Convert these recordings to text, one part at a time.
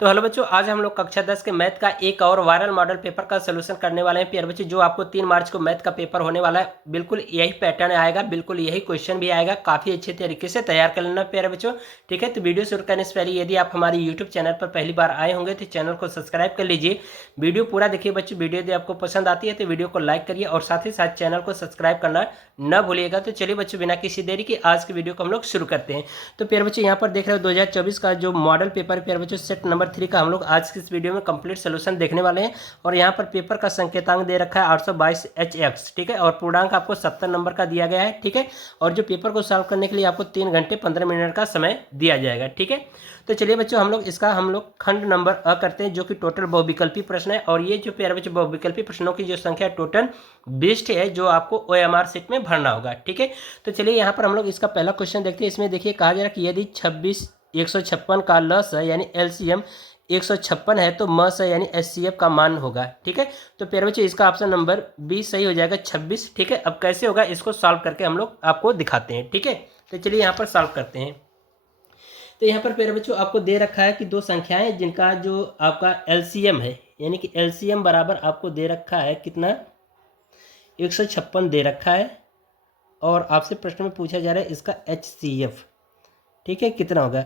तो हेलो बच्चों, आज हम लोग कक्षा 10 के मैथ का एक और वायरल मॉडल पेपर का सोल्यूशन करने वाले हैं। प्यारे बच्चों, जो आपको 3 मार्च को मैथ का पेपर होने वाला है, बिल्कुल यही पैटर्न आएगा, बिल्कुल यही क्वेश्चन भी आएगा। काफ़ी अच्छे तरीके से तैयार कर लेना प्यारे बच्चों, ठीक है। तो वीडियो शुरू करने से पहले यदि आप हमारे यूट्यूब चैनल पर पहली बार आए होंगे तो चैनल को सब्सक्राइब कर लीजिए। वीडियो पूरा देखिए बच्चों। वीडियो यदि आपको पसंद आती है तो वीडियो को लाइक करिए और साथ ही साथ चैनल को सब्सक्राइब करना न भूलिएगा। तो चलिए बच्चों, बिना किसी देरी की आज की वीडियो को हम लोग शुरू करते हैं। तो प्यारे बच्चों, यहाँ पर देख रहे हो 2024 का जो मॉडल पेपर प्यारे बच्चों सेट नंबर 3 का हम लोग आज की इस वीडियो में कंप्लीट सोल्यूशन देखने वाले हैं। और यहाँ पर पेपर का संकेतांक दे रखा है 822 HX, ठीक है। और पूर्णांक आपको 70 नंबर का दिया गया है, ठीक है। और जो पेपर को सॉल्व करने के लिए आपको 3 घंटे 15 मिनट का समय दिया जाएगा, ठीक है। तो चलिए बच्चों, हम लोग खंड नंबर अ करते हैं, जो कि टोटल बहुविकल्पी प्रश्न है। और ये जो प्यारे बच्चों बहुविकल्पी प्रश्नों की जो संख्या टोटल 20 है, जो आपको OMR सेट में भरना होगा, ठीक है। तो चलिए यहाँ पर हम लोग इसका पहला क्वेश्चन देखते हैं। इसमें देखिए कहा जा रहा है कि यदि 26 156 का लस है यानी LCM 156 है तो मस है यानी HCF का मान होगा, ठीक है। तो प्यारे बच्चों, इसका ऑप्शन नंबर बी सही हो जाएगा 26, ठीक है। अब कैसे होगा इसको सॉल्व करके हम लोग आपको दिखाते हैं, ठीक है। तो चलिए यहाँ पर सॉल्व करते हैं। तो यहाँ पर प्यारे बच्चों, आपको दे रखा है कि दो संख्याएं जिनका जो आपका LCM है, यानी कि LCM बराबर आपको दे रखा है कितना, 156 दे रखा है। और आपसे प्रश्न में पूछा जा रहा है इसका HCF, ठीक है, कितना होगा।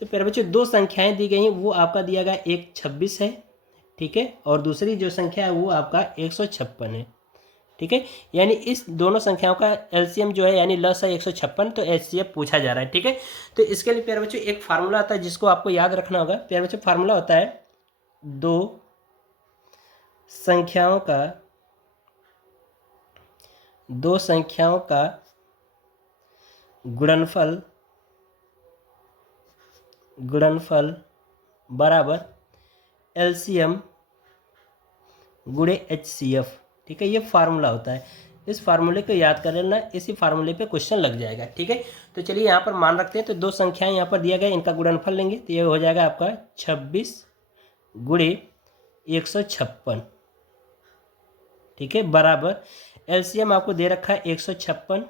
तो प्यारे बच्चों, दो संख्याएं दी गई हैं, वो आपका दिया गया एक 26 है, ठीक है। और दूसरी जो संख्या है वो आपका 156 है, ठीक है। यानी इस दोनों संख्याओं का LCM जो है यानी लस है 156, तो HCF पूछा जा रहा है, ठीक है। तो इसके लिए प्यारे बच्चों एक फार्मूला आता है जिसको आपको याद रखना होगा। प्यारे बच्चों, फार्मूला होता है दो संख्याओं का गुणनफल बराबर LCM गुणे HCF, ठीक है। ये फार्मूला होता है। इस फार्मूले को याद कर लेना, इसी फार्मूले पे क्वेश्चन लग जाएगा, ठीक है। तो चलिए यहाँ पर मान रखते हैं। तो दो संख्याएं यहाँ पर दिया गया, इनका गुणनफल लेंगे तो ये हो जाएगा आपका 26 गुणे 156, ठीक है, बराबर LCM आपको दे रखा है 156,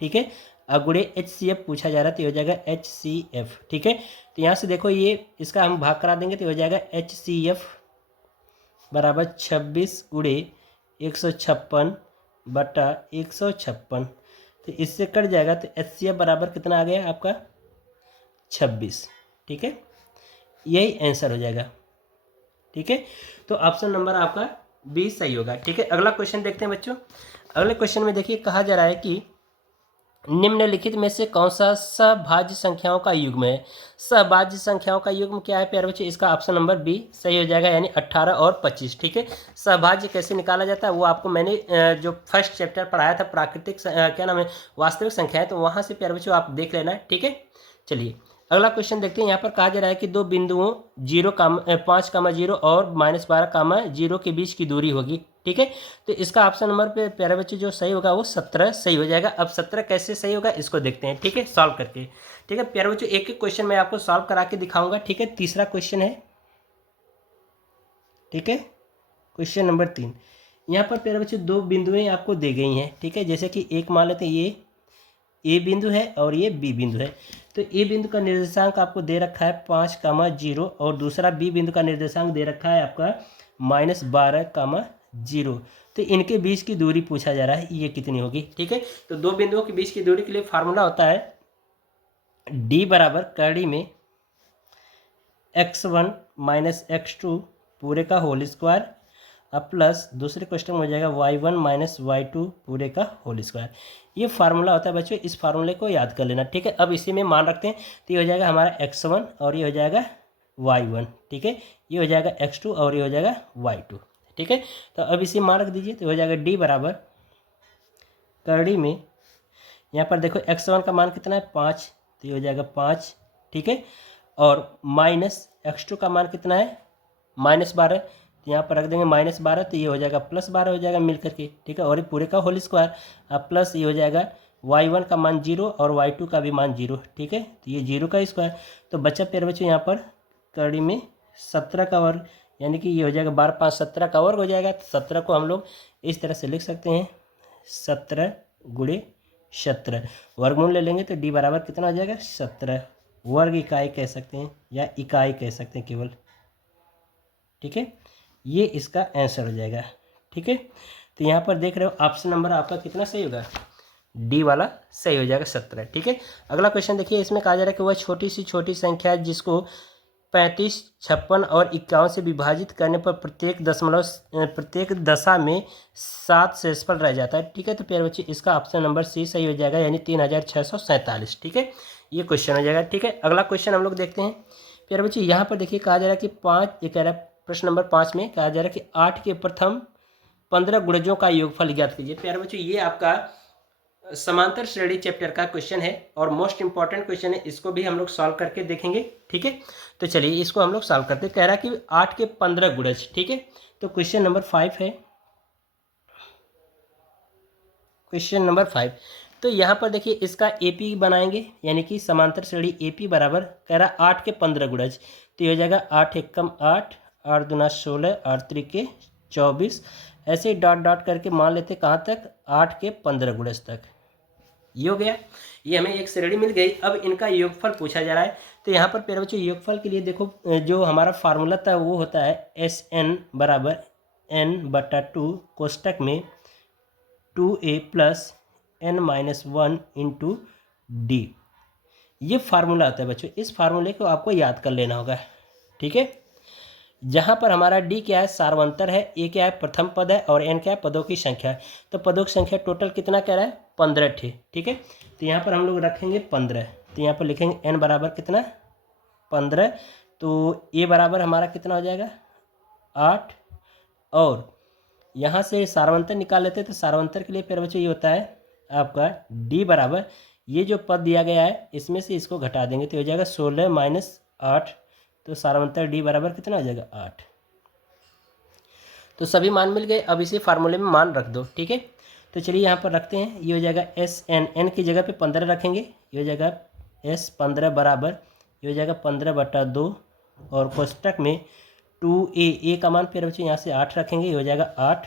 ठीक है। अब गुणे HCF पूछा जा रहा है तो हो जाएगा HCF, ठीक है। तो यहाँ से देखो, ये इसका हम भाग करा देंगे तो हो जाएगा HCF बराबर 26 गुणे 156 बटा 156। तो इससे कट जाएगा तो HCF बराबर कितना आ गया आपका 26, ठीक है। यही आंसर हो जाएगा, ठीक है। तो ऑप्शन नंबर आपका बी सही होगा, ठीक है। अगला क्वेश्चन देखते हैं बच्चों। अगले क्वेश्चन में देखिए कहा जा रहा है कि निम्नलिखित में से कौन सा सहभाज्य संख्याओं का युग्म है। सहभाज्य संख्याओं का युग्म क्या है प्यारे बच्चे, इसका ऑप्शन नंबर बी सही हो जाएगा, यानी 18 और 25, ठीक है। सहभाज्य कैसे निकाला जाता है वो आपको मैंने जो फर्स्ट चैप्टर पढ़ाया था, प्राकृतिक क्या नाम है, वास्तविक संख्या है, तो वहाँ से प्यारे बच्चों आप देख लेना, ठीक है। चलिए अगला क्वेश्चन देखते हैं। यहाँ पर कहा जा रहा है कि दो बिंदुओं 5,0 और -12,0 के बीच की दूरी होगी, ठीक है। तो इसका ऑप्शन नंबर पे प्यारे बच्चे जो सही होगा वो 17 सही हो जाएगा। अब 17 कैसे सही होगा इसको देखते हैं, ठीक है, सॉल्व करके, ठीक है। प्यारे बच्चों एक एक क्वेश्चन मैं आपको सॉल्व करा के दिखाऊंगा, ठीक है। तीसरा क्वेश्चन है, ठीक है, क्वेश्चन नंबर 3। यहाँ पर प्यारे बच्चों दो बिंदुएं आपको दी गई हैं, ठीक है। जैसे कि एक मान लेते हैं ये ए बिंदु है और ये बी बिंदु है। तो ए बिंदु का निर्देशांक आपको दे रखा है 5,0 और दूसरा बी बिंदु का निर्देशांक दे रखा है आपका -12,0। तो इनके बीच की दूरी पूछा जा रहा है, ये कितनी होगी, ठीक है। तो दो बिंदुओं के बीच की दूरी के लिए फार्मूला होता है D बराबर करड़ी में x1 - x2 पूरे का होल स्क्वायर, अब प्लस दूसरे क्वेश्चन में हो जाएगा y1 - y2 पूरे का होल स्क्वायर। ये फार्मूला होता है बच्चों, इस फार्मूले को याद कर लेना, ठीक है। अब इसी में मान रखते हैं तो ये हो जाएगा हमारा x1 और ये हो जाएगा y1, ठीक है। ये हो जाएगा x2 और ये हो जाएगा y2, ठीक है। तो अब इसी मान रख दीजिए तो हो जाएगा D बराबर करड़ी में, यहाँ पर देखो x1 का मान कितना है 5, तो ये हो जाएगा 5, ठीक है। और -x2 का मान कितना है -12, तो यहाँ पर रख देंगे -12, तो ये हो जाएगा +12 हो जाएगा मिल करके, ठीक है। और ये पूरे का होल स्क्वायर, अब प्लस ये हो जाएगा y1 का मान 0 और y2 का भी मान 0, ठीक है। तो ये 0 का स्क्वायर, तो बच्चा प्यारे बच्चों यहाँ पर कड़ी में 17 का वर्ग, यानी कि ये हो जाएगा 12 5 17 का वर्ग हो जाएगा। तो 17 को हम लोग इस तरह से लिख सकते हैं 17 गुणे 17, वर्गमूल ले लेंगे तो D बराबर कितना हो जाएगा 17, वर्ग इकाई कह सकते हैं या इकाई कह सकते हैं केवल। ठीक है, ये इसका आंसर हो जाएगा। ठीक है, तो यहाँ पर देख रहे हो ऑप्शन नंबर आपका कितना सही होगा, डी वाला सही हो जाएगा 17। ठीक है, अगला क्वेश्चन देखिए, इसमें कहा जा रहा है कि वह छोटी सी छोटी संख्या है जिसको 35, 56 और 51 से विभाजित करने पर प्रत्येक दशा में 7 शेषफल रह जाता है। ठीक है, तो प्यारे बच्चे इसका ऑप्शन नंबर सी सही हो जाएगा, यानी 3647। ठीक है, ये क्वेश्चन हो जाएगा। ठीक है, अगला क्वेश्चन हम लोग देखते हैं। प्यारे बच्चे यहाँ पर देखिए कहा जा रहा है कि 5, ये कह रहा है प्रश्न नंबर 5 में कहा जा रहा है कि 8 के प्रथम 15 गुणजों का योगफल ज्ञात कीजिए। प्यारे बच्चों ये आपका समांतर श्रेणी चैप्टर का क्वेश्चन है और मोस्ट इंपॉर्टेंट क्वेश्चन है, इसको भी हम लोग सॉल्व करके देखेंगे। ठीक है, तो चलिए इसको हम लोग सॉल्व करते हैं। कह रहा है कि 8 के 15 गुणज। ठीक है, तो क्वेश्चन नंबर 5 है, क्वेश्चन नंबर 5। तो यहाँ पर देखिए इसका एपी बनाएंगे, यानी कि समांतर श्रेणी एपी बराबर कह रहा है 8 के 15 गुणज, तो ये हो जाएगा 8 एकम 8, 8 दूना 16, 8 त्रिके 24, ऐसे डॉट डॉट करके मान लेते कहाँ तक, 8 के 15 गुणज तक। ये हो गया, ये हमें एक श्रेणी मिल गई। अब इनका योगफल पूछा जा रहा है। तो यहाँ पर प्यारे बच्चों योगफल के लिए देखो जो हमारा फार्मूला था वो होता है SN बराबर n/2 कोष्टक में 2a plus n-1 into D. ये फार्मूला होता है बच्चों, इस फार्मूले को आपको याद कर लेना होगा। ठीक है, जहाँ पर हमारा डी क्या है, सार्वंतर है, ए क्या है, प्रथम पद है, और एन क्या है, पदों की संख्या है। तो पदों की संख्या टोटल कितना कह रहा है, 15 थे। ठीक है, तो यहाँ पर हम लोग रखेंगे 15, तो यहाँ पर लिखेंगे एन बराबर कितना, 15, तो ए बराबर हमारा कितना हो जाएगा, 8, और यहाँ से सार्वंतर निकाल लेते हैं। तो सार्वंतर के लिए फिर बच्चों ये होता है आपका डी बराबर, ये जो पद दिया गया है इसमें से इसको घटा देंगे तो हो जाएगा 16 माइनस 8, तो सार्वंतर डी बराबर कितना हो जाएगा, 8। तो सभी मान मिल गए, अब इसी फार्मूले में मान रख दो। ठीक है, तो चलिए यहाँ पर रखते हैं, ये हो जाएगा एन की जगह पे 15 रखेंगे, ये हो जाएगा S15 बराबर, ये हो जाएगा 15/2, और कोष्टक में 2a का मान फिर बच्चों यहाँ से 8 रखेंगे, ये हो जाएगा 8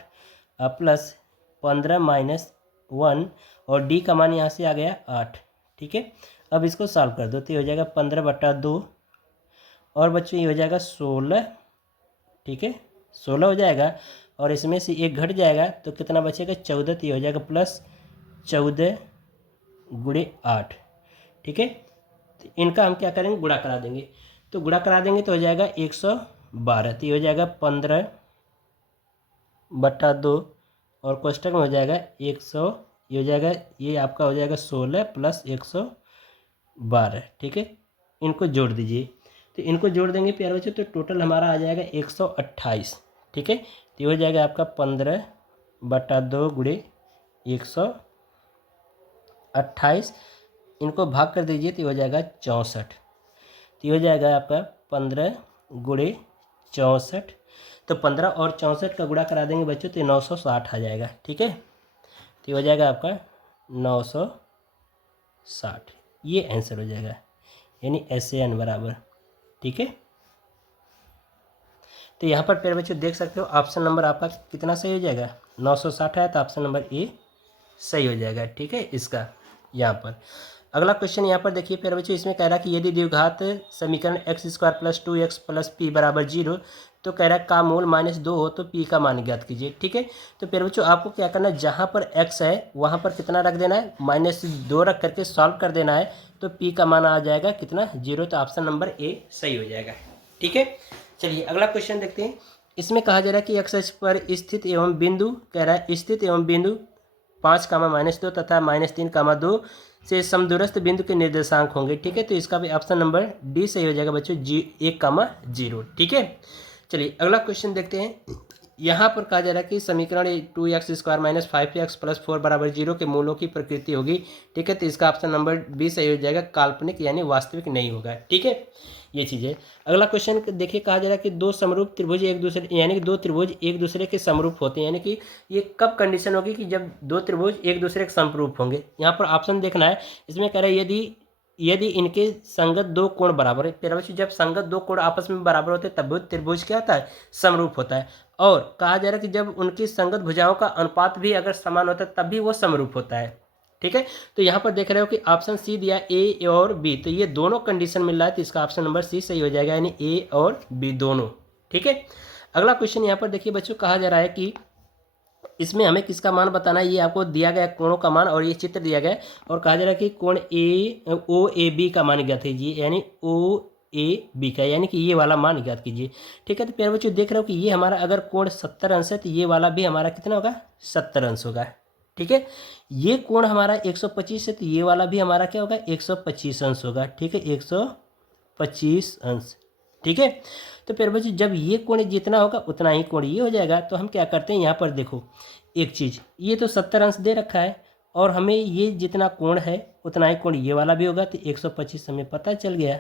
प्लस 15 माइनस 1, और डी का मान यहाँ से आ गया 8। ठीक है, अब इसको सॉल्व कर दो, तो ये हो जाएगा 15/2, और बच्चों ये हो जाएगा 16। ठीक है, 16 हो जाएगा, और इसमें से एक घट जाएगा तो कितना बचेगा, 14, तो ये हो जाएगा प्लस 14 गुणे 8। ठीक है, तो इनका हम क्या करेंगे, गुणा करा देंगे, तो गुणा करा देंगे तो हो जाएगा 112, तो ये हो जाएगा 15/2, और कोष्टक में हो जाएगा 100, ये हो जाएगा, ये आपका हो जाएगा 16 प्लस 112। ठीक है, इनको जोड़ दीजिए, तो इनको जोड़ देंगे प्यारे बच्चों तो टोटल हमारा आ जाएगा 128। ठीक है, तो ये हो जाएगा आपका 15/2 गुणे 128, इनको भाग कर दीजिए तो ये हो जाएगा 64, तो ये हो जाएगा आपका 15 गुणे 64, तो 15 और 64 का गुणा करा देंगे बच्चों तो 960 आ जाएगा। ठीक है, तो ये हो जाएगा आपका 960, ये आंसर हो जाएगा, यानी SN बराबर। ठीक है, तो यहाँ पर प्यारे बच्चों देख सकते हो ऑप्शन नंबर आपका कितना सही हो जाएगा, 960 है, तो ऑप्शन नंबर ए सही हो जाएगा। ठीक है, इसका यहाँ पर अगला क्वेश्चन यहाँ पर देखिए प्यारे बच्चों, इसमें कह रहा है कि यदि द्विघात समीकरण x² + 2x + p बराबर 0, तो कह रहा है का मूल -2 हो तो p का मान ज्ञात कीजिए। ठीक है, तो प्यारे बच्चों आपको क्या करना है, जहाँ पर x है वहाँ पर कितना रख देना है, -2 रख करके सॉल्व कर देना है, तो p का मान आ जाएगा कितना, 0, तो ऑप्शन नंबर ए सही हो जाएगा। ठीक है, चलिए अगला क्वेश्चन देखते हैं। इसमें कहा जा रहा है कि x अक्ष पर स्थित एवं बिंदु, कह रहा है स्थित एवं बिंदु 5, -2 तथा -3, 2 से समदूरस्थ बिंदु के निर्देशांक होंगे। ठीक है, तो इसका भी ऑप्शन नंबर डी सही हो जाएगा बच्चों, 1, 0। ठीक है, चलिए अगला क्वेश्चन देखते हैं। यहाँ पर कहा जा रहा है कि समीकरण 2x² - 5x + 4 बराबर 0 के मूलों की प्रकृति होगी। ठीक है, तो इसका ऑप्शन नंबर बी सही हो जाएगा, काल्पनिक यानी वास्तविक नहीं होगा। ठीक है, ये चीज़ है। अगला क्वेश्चन देखिए, कहा जा रहा है कि दो समरूप त्रिभुज एक दूसरे, यानी कि दो त्रिभुज एक दूसरे के समरूप होते हैं, यानी कि ये कब कंडीशन होगी कि जब दो त्रिभुज एक दूसरे के समरूप होंगे। यहाँ पर ऑप्शन देखना है, इसमें कह रहा है यदि इनके संगत दो कोण बराबर है। प्यारे बच्चों जब संगत दो कोण आपस में बराबर होते हैं तब त्रिभुज क्या होता है, समरूप होता है। और कहा जा रहा है कि जब उनकी संगत भुजाओं का अनुपात भी अगर समान होता है तब भी वो समरूप होता है। ठीक है। तो यहाँ पर देख रहे हो कि ऑप्शन सी दिया ए और बी, तो ये दोनों कंडीशन मिल रहा है, तो इसका ऑप्शन नंबर सी सही हो जाएगा, यानी ए और बी दोनों। ठीक है। अगला क्वेश्चन यहाँ पर देखिए बच्चों, कहा जा रहा है कि इसमें हमें किसका मान बताना है। ये आपको दिया गया कोणों का मान और ये चित्र दिया गया है, और कहा जा रहा है कि कोण ओ ए बी का मान ज्ञात कीजिए, यानी ओ ए बी का, यानी कि ये वाला मान ज्ञात कीजिए। ठीक है। तो प्यारे बच्चों देख रहे हो कि ये हमारा अगर कोण 70 अंश है, तो ये वाला भी हमारा कितना होगा, 70 अंश होगा। ठीक है। ये कोण हमारा 125 है, तो ये वाला भी हमारा क्या होगा, 125 अंश होगा। ठीक है, 125 अंश। ठीक है। तो फिर बच्चों जब ये कोण जितना होगा उतना ही कोण ये हो जाएगा। तो हम क्या करते हैं, यहाँ पर देखो एक चीज़, ये तो 70 अंश दे रखा है, और हमें ये जितना कोण है उतना ही कोण ये वाला भी होगा, तो 125 हमें पता चल गया।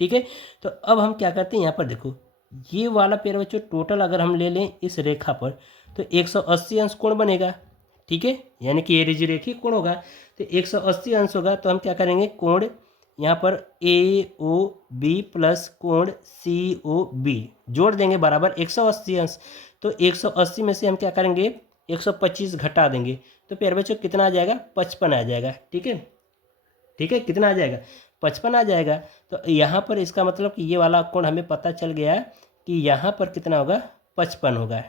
ठीक है। तो अब हम क्या करते हैं, यहाँ पर देखो ये वाला प्यारे बच्चों टोटल अगर हम ले लें इस रेखा पर, तो 180 अंश कोण बनेगा। ठीक है, यानी कि ये रेखीय कोण होगा, तो 180 अंश होगा। तो हम क्या करेंगे, कोण यहाँ पर ए ओ बी प्लस कोण सी ओ बी जोड़ देंगे बराबर 180 अंश। तो 180 में से हम क्या करेंगे, 125 घटा देंगे, तो प्यारे बच्चों कितना आ जाएगा, 55 आ जाएगा। ठीक है। ठीक है, कितना आ जाएगा, 55 आ जाएगा। तो यहाँ पर इसका मतलब कि ये वाला कोण हमें पता चल गया कि यहाँ पर कितना होगा, 55 होगा।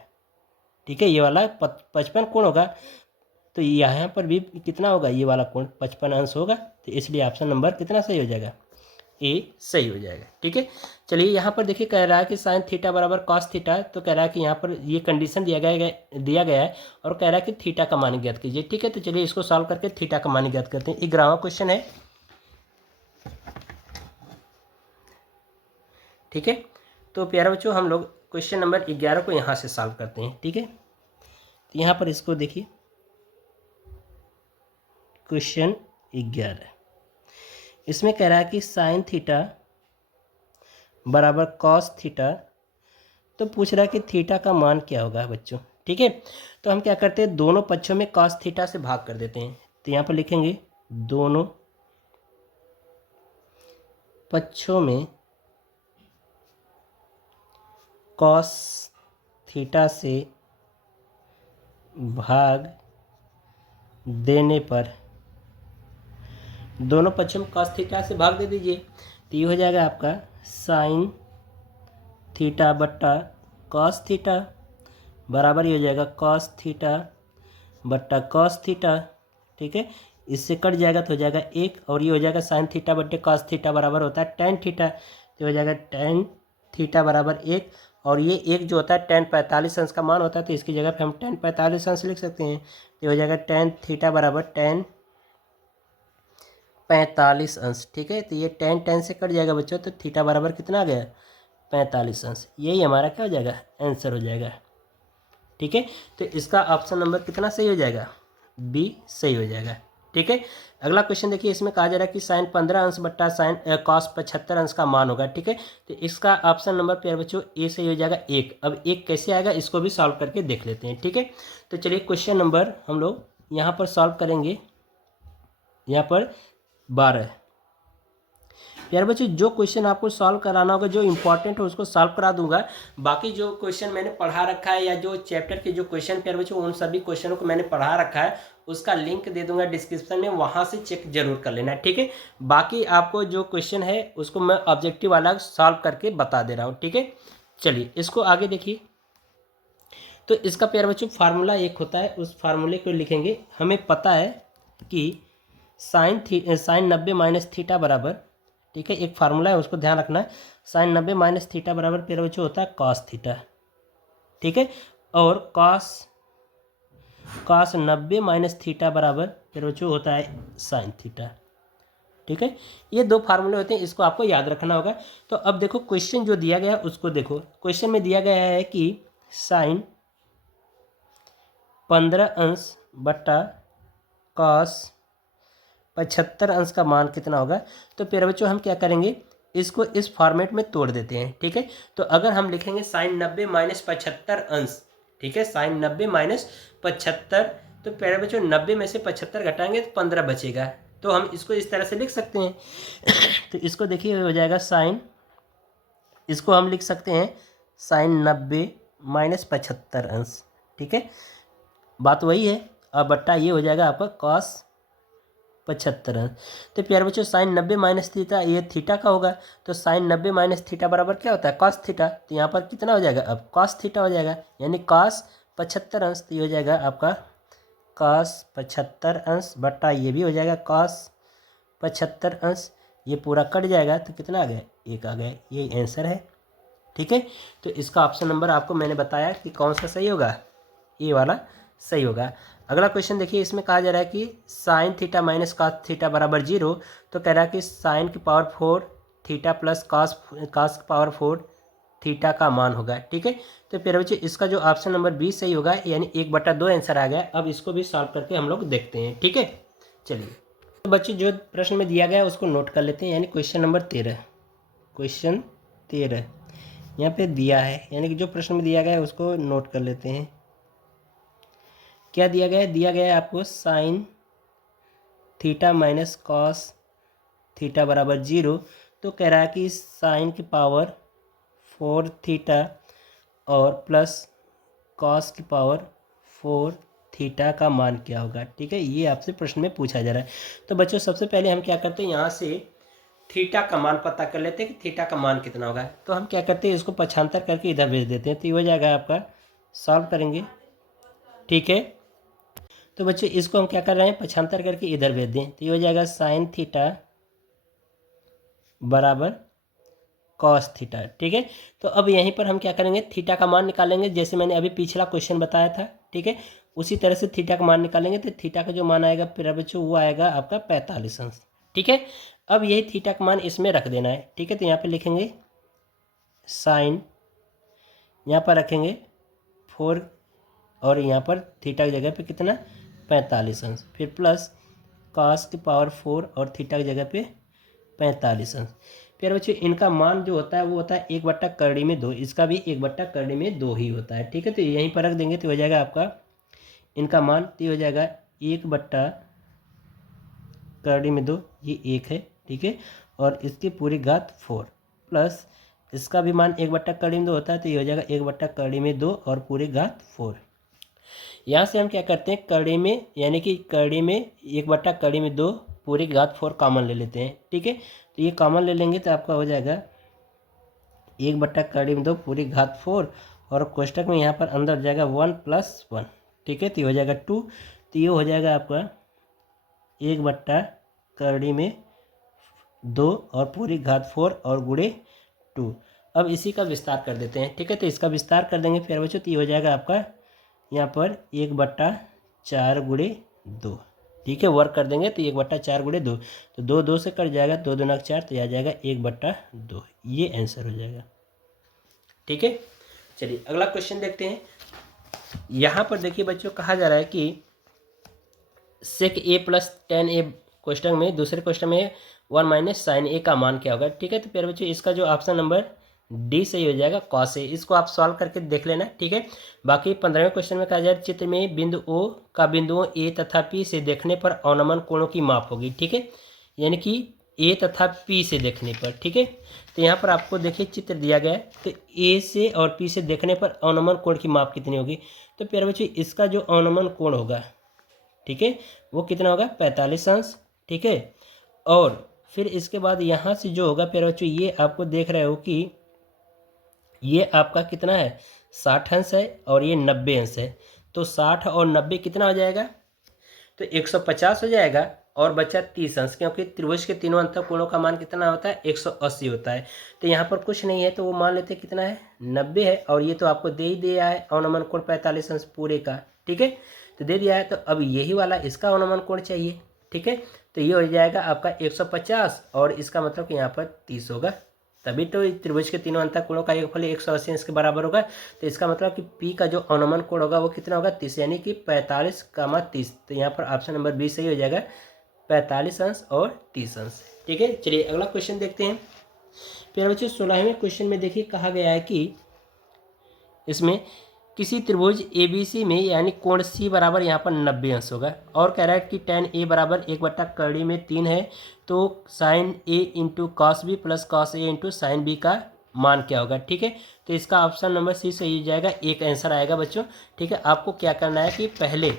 ठीक है, ये वाला 55 कोण होगा। तो यहाँ पर भी कितना होगा, ये वाला कोण 55 अंश होगा। तो इसलिए ऑप्शन नंबर कितना सही हो जाएगा, ए सही हो जाएगा। ठीक है। चलिए यहाँ पर देखिए कह रहा है कि साइन थीटा बराबर कॉस थीटा, तो कह रहा है कि यहाँ पर ये कंडीशन दिया गया है, और कह रहा है कि थीटा का मान ज्ञात कीजिए। ठीक है। तो चलिए इसको सॉल्व करके थीटा का मान ज्ञात करते हैं। 11वां क्वेश्चन है। ठीक है। तो प्यारे बच्चों हम लोग क्वेश्चन नंबर 11 को यहाँ से सॉल्व करते हैं। ठीक है। तो यहाँ पर इसको देखिए, क्वेश्चन 11, इसमें कह रहा है कि साइन थीटा बराबर कॉस थीटा, तो पूछ रहा है कि थीटा का मान क्या होगा बच्चों। ठीक है। तो हम क्या करते हैं, दोनों पक्षों में कॉस थीटा से भाग कर देते हैं। तो यहाँ पर लिखेंगे दोनों पक्षों में कॉस थीटा से भाग देने पर, दोनों पक्षों में कॉस थीटा से भाग दे दीजिए, तो ये हो जाएगा आपका साइन थीटा बट्टा कॉस थीटा बराबर ये हो जाएगा कॉस थीटा बट्टा कॉस थीटा। ठीक है, इससे कट जाएगा तो हो जाएगा 1, और ये हो जाएगा साइन थीटा बट्टे कॉस थीटा बराबर होता है टेन थीटा, तो हो जाएगा टेन थीटा बराबर 1, और ये 1 जो होता है टेन 45 अंश का मान होता है, तो इसकी जगह पे हम टेन 45 अंश लिख सकते हैं। तो हो जाएगा टेन थीटा बराबर टेन 45 अंश। ठीक है। तो ये टेन से कट जाएगा बच्चों, तो थीटा बराबर कितना आ गया, 45 अंश। यही हमारा क्या हो जाएगा, आंसर हो जाएगा। ठीक है। तो इसका ऑप्शन नंबर कितना सही हो जाएगा, बी सही हो जाएगा। ठीक है। अगला क्वेश्चन देखिए, इसमें कहा जा रहा है कि साइन 15 अंश बट्टा साइन कॉस 75 अंश का मान होगा। ठीक है। तो इसका ऑप्शन नंबर प्यारे बच्चों ए सही हो जाएगा 1। अब 1 कैसे आएगा, इसको भी सॉल्व करके देख लेते हैं। ठीक है। तो चलिए क्वेश्चन नंबर हम लोग यहाँ पर सॉल्व करेंगे, यहाँ पर 12। यार बच्चों जो क्वेश्चन आपको सॉल्व कराना होगा, जो इंपॉर्टेंट है उसको सॉल्व करा दूंगा। बाकी जो क्वेश्चन मैंने पढ़ा रखा है, या जो चैप्टर के जो क्वेश्चन प्यारे बच्चों उन सभी क्वेश्चनों को मैंने पढ़ा रखा है, उसका लिंक दे दूंगा डिस्क्रिप्शन में, वहां से चेक जरूर कर लेना। ठीक है। बाकी आपको जो क्वेश्चन है उसको मैं ऑब्जेक्टिव वाला सॉल्व करके बता दे रहा हूँ। ठीक है। चलिए इसको आगे देखिए। तो इसका प्यारे बच्चों फार्मूला एक होता है, उस फार्मूले को लिखेंगे। हमें पता है कि साइन 90 माइनस थीटा बराबर, ठीक है, एक फार्मूला है उसको ध्यान रखना है। साइन 90 माइनस थीटा बराबर प्यारे बच्चों होता है कॉस थीटा। ठीक है। और कॉस 90 माइनस थीटा बराबर प्यारे बच्चों होता है साइन थीटा। ठीक है। ये दो फार्मूले होते हैं, इसको आपको याद रखना होगा। तो अब देखो क्वेश्चन जो दिया गया उसको देखो। क्वेश्चन में दिया गया है कि साइन 15 अंश बट्टा कॉस 75 अंश का मान कितना होगा। तो प्यारे बच्चों हम क्या करेंगे, इसको इस फॉर्मेट में तोड़ देते हैं। ठीक है। तो अगर हम लिखेंगे साइन 90 माइनस 75 अंश, ठीक है, साइन 90 माइनस 75, तो प्यारे बच्चों 90 में से 75 घटाएंगे तो 15 बचेगा। तो हम इसको इस तरह से लिख सकते हैं। तो इसको देखिए हो जाएगा साइन, इसको हम लिख सकते हैं साइन 90 माइनस 75 अंश। ठीक है, बात वही है। अब बट्टा ये हो जाएगा आपका कॉस 75 अंश। तो प्यारे बच्चों साइन 90 माइनस थीटा ये थीटा का होगा, तो साइन 90 माइनस थीटा बराबर क्या होता है कॉस थीटा। तो यहाँ पर कितना हो जाएगा अब कॉस थीटा हो जाएगा, यानी कॉस 75 अंश। तो ये हो जाएगा आपका कॉस 75 अंश बट्टा ये भी हो जाएगा कॉस 75 अंश। ये पूरा कट जाएगा तो कितना आ गया 1 आ गया, ये आंसर है। ठीक है, तो इसका ऑप्शन नंबर आपको मैंने बताया कि कौन सा सही होगा, ये वाला सही होगा। अगला क्वेश्चन देखिए, इसमें कहा जा रहा है कि sine theta minus cos theta बराबर 0। तो कह रहा है कि साइन की पावर 4 थीटा प्लस कॉस की पावर 4 थीटा का मान होगा। ठीक है, तो फिर बच्चे इसका जो ऑप्शन नंबर 20 सही होगा, यानी 1/2 आंसर आ गया। अब इसको भी सॉल्व करके हम लोग देखते हैं। ठीक है, चलिए तो बच्चे जो प्रश्न में दिया गया है उसको नोट कर लेते हैं, यानी क्वेश्चन नंबर 13। क्वेश्चन 13 यहाँ पे दिया है, यानी कि जो प्रश्न में दिया गया है उसको नोट कर लेते हैं। क्या दिया गया है, दिया गया है आपको sine theta minus cos theta बराबर 0। तो कह रहा है कि साइन की पावर 4 थीटा और प्लस कॉस की पावर 4 थीटा का मान क्या होगा। ठीक है, ये आपसे प्रश्न में पूछा जा रहा है। तो बच्चों सबसे पहले हम क्या करते हैं, यहाँ से थीटा का मान पता कर लेते हैं कि थीटा का मान कितना होगा। तो हम क्या करते हैं, इसको पक्षांतर करके इधर भेज देते हैं, तो ये हो जाएगा आपका, सॉल्व करेंगे। ठीक है, तो बच्चे इसको हम क्या कर रहे हैं, पक्षांतर करके इधर भेज दें, तो ये हो जाएगा साइन थीटा बराबर कॉस थीटा। ठीक है, तो अब यहीं पर हम क्या करेंगे, थीटा का मान निकालेंगे, जैसे मैंने अभी पिछला क्वेश्चन बताया था। ठीक है, उसी तरह से थीटा का मान निकालेंगे, तो थीटा का जो मान आएगा फिर बच्चों वो आएगा आपका 45 अंश। ठीक है, अब यही थीटा का मान इसमें रख देना है। ठीक है, तो यहाँ पे लिखेंगे साइन, यहाँ पर रखेंगे 4 और यहाँ पर थीटा की जगह पे कितना 45 अंश, फिर प्लस कॉस की पावर 4 और थीटा की जगह पे 45 अंश। फिर बच्चों इनका मान जो होता है वो होता है 1/2, इसका भी 1/2 ही होता है। ठीक है, तो यहीं पर रख देंगे तो हो जाएगा आपका इनका मान, तो हो जाएगा 1/2, ये 1 है। ठीक है, और इसकी पूरी घात 4 प्लस इसका भी मान 1/2 होता है, तो ये हो जाएगा 1/2 और पूरी घात 4। यहाँ से हम क्या करते हैं, कड़ी में यानी कि कड़ी में 1/2 पूरी घात 4 कॉमन ले लेते हैं। ठीक है, तो ये कॉमन ले लेंगे तो आपका हो जाएगा 1/2 पूरी घात 4 और कोष्टक में यहाँ पर अंदर जाएगा 1 + 1। ठीक है, तो ये हो जाएगा 2, तो ये हो जाएगा आपका 1/2 और पूरी घात 4 और गुणे 2। अब इसी का विस्तार कर देते हैं। ठीक है, तो इसका विस्तार कर देंगे फिर बच्चों, तो ये हो जाएगा आपका यहाँ पर 1/4 गुणे 2। ठीक है, वर्क कर देंगे तो 1/4 गुणे 2, तो 2 2 से कट जाएगा, 2 2 4, तो आ जाएगा 1/2, ये आंसर हो जाएगा। ठीक है, चलिए अगला क्वेश्चन देखते हैं। यहाँ पर देखिए बच्चों कहा जा रहा है कि sec a + tan a, question में दूसरे क्वेश्चन में 1 - sin a का मान क्या होगा। ठीक है, तो फिर बच्चों इसका जो ऑप्शन नंबर डी सही हो जाएगा, cos a। इसको आप सॉल्व करके देख लेना। ठीक है, बाकी 15वें क्वेश्चन में कहा जाए चित्र में बिंदु O का बिंदुओं A तथा P से देखने पर अवनमन कोणों की माप होगी। ठीक है, यानी कि A तथा P से देखने पर। ठीक है, तो यहाँ पर आपको देखिए चित्र दिया गया है, तो A से और P से देखने पर अवनमन कोण की माप कितनी होगी। तो प्यारे बच्चों इसका जो अवनमन कोण होगा, ठीक है, वो कितना होगा 45 अंश। ठीक है, और फिर इसके बाद यहाँ से जो होगा प्यारे बच्चों, ये आपको देख रहे हो कि ये आपका कितना है 60 अंश है और ये 90 अंश है। तो 60 और 90 कितना हो जाएगा, तो 150 हो जाएगा और बचा 30 अंश, क्योंकि त्रिभुज के तीनों अंतःकोणों का मान कितना होता है 180 होता है। तो यहाँ पर कुछ नहीं है तो वो मान लेते कितना है 90 है, और ये तो आपको दे ही दिया है अवनमन कोण 45 अंश पूरे का। ठीक है, तो दे दिया है, तो अब यही वाला इसका अवनमन कोण चाहिए। ठीक है, तो ये हो जाएगा आपका 150 और इसका मतलब कि यहाँ पर 30 होगा, तभी तो त्रिभुज के तीनों अंतःकोणों का योगफल 180 अंश के बराबर होगा। तो इसका मतलब कि P का जो अवनमन कोण होगा वो कितना होगा 30, यानी कि 45, 30। तो यहाँ पर ऑप्शन नंबर बी सही हो जाएगा, 45 अंश और 30 अंश। ठीक है, चलिए अगला क्वेश्चन देखते हैं। फिर बच्चों 16वें क्वेश्चन में देखिए कहा गया है कि इसमें किसी त्रिभुज ABC में यानी कोण C बराबर यहाँ पर 90 अंश होगा, और कह रहा है कि tan A बराबर 1/3 है, तो sin A × cos B + cos A × sin B का मान क्या होगा। ठीक है, तो इसका ऑप्शन नंबर सी सही हो जाएगा, एक आंसर आएगा बच्चों। ठीक है, आपको क्या करना है कि पहले